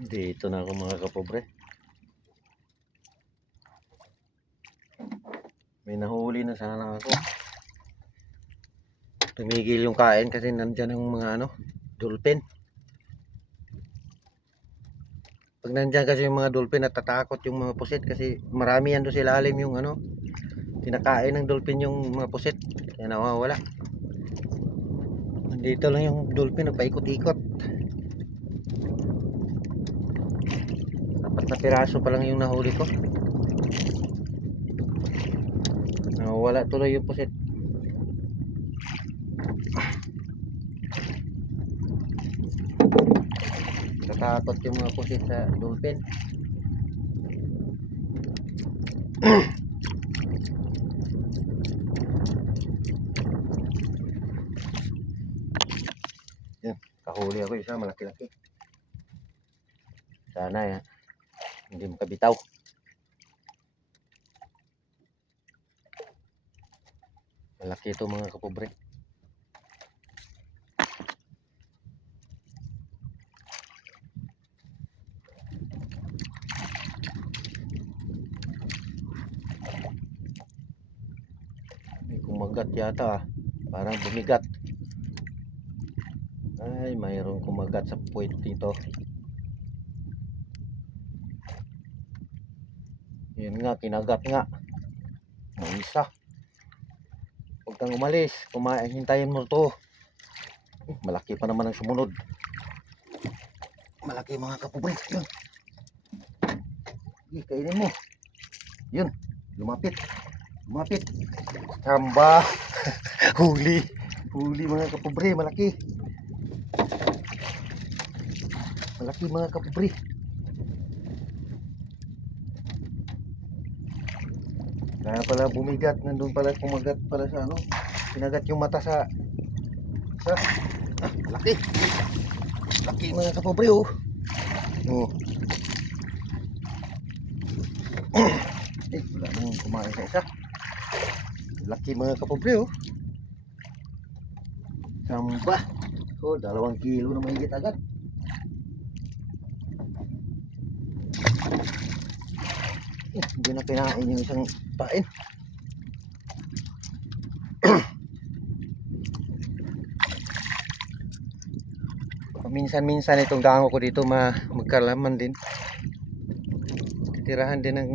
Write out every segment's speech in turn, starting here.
Dito na ako mga kapobre. May nahuli na sana ako. Tumigil yung kain kasi nandyan yung mga dolphin. Pag nandyan kasi yung mga dolphin, natatakot yung mga pusit kasi marami yan doon sa ilalim yung kinakain ng dolphin yung mga pusit. Kaya nawawala. Nandito lang yung dolphin, paikot-ikot. 4 na piraso pa lang yung nahuli ko. Nawawala tuloy yung pusit. Natatakot yung mga pusit sa dolphin. Yan, kahuli ako isa malaki-laki. Sana yan, hindi makabitaw. Malaki ito mga kapobre. May kumagat yata, parang bumigat. Ay, mayroong kumagat sa puwit dito. Yun nga, kinagat nga. May isa. Huwag kang umalis, hintayin mo to. Malaki pa naman ang sumunod. Malaki mga kapobre. Yun. Kainin mo. Yun, lumapit. Lumapit. Tamba. Huli. Huli mga kapobre, malaki. Malaki mga kapobre. Kaya pala bumigat, nandun pala kumagat pala sa kinagat yung mata sa laki. Laki mga kapobre oh. Wala nang kumain sa isa. Laki mga kapobre oh. Samba. 2 kilo na mahigit agad. Hindi na kinain yung isang pain. Minsan-minsan itong dango ko dito magkalaman din. Titirahan din ng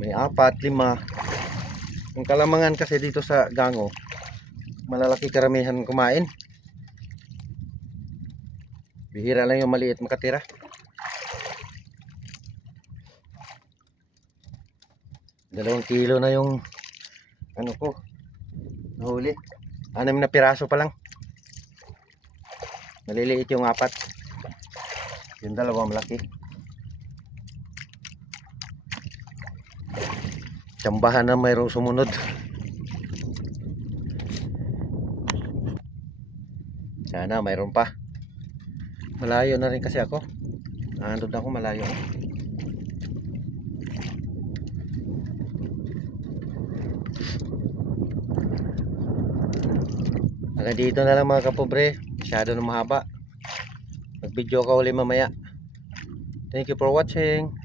may 4, 5. Ang kalamangan kasi dito sa gango, malalaki karamihan kumain. Bihira lang yung maliit makatira. Dalawang kilo na yung ko nahuli. 6 na piraso pa lang. Maliliit yung 4. Yung 2 malaki. Tsambahan na mayroong sumunod. Sana mayroon pa. Malayo na rin kasi ako. Nandun ako malayo. Hanggang dito na lang mga kapobre. Masyado na mahaba. Mag-video ka uli mamaya. Thank you for watching.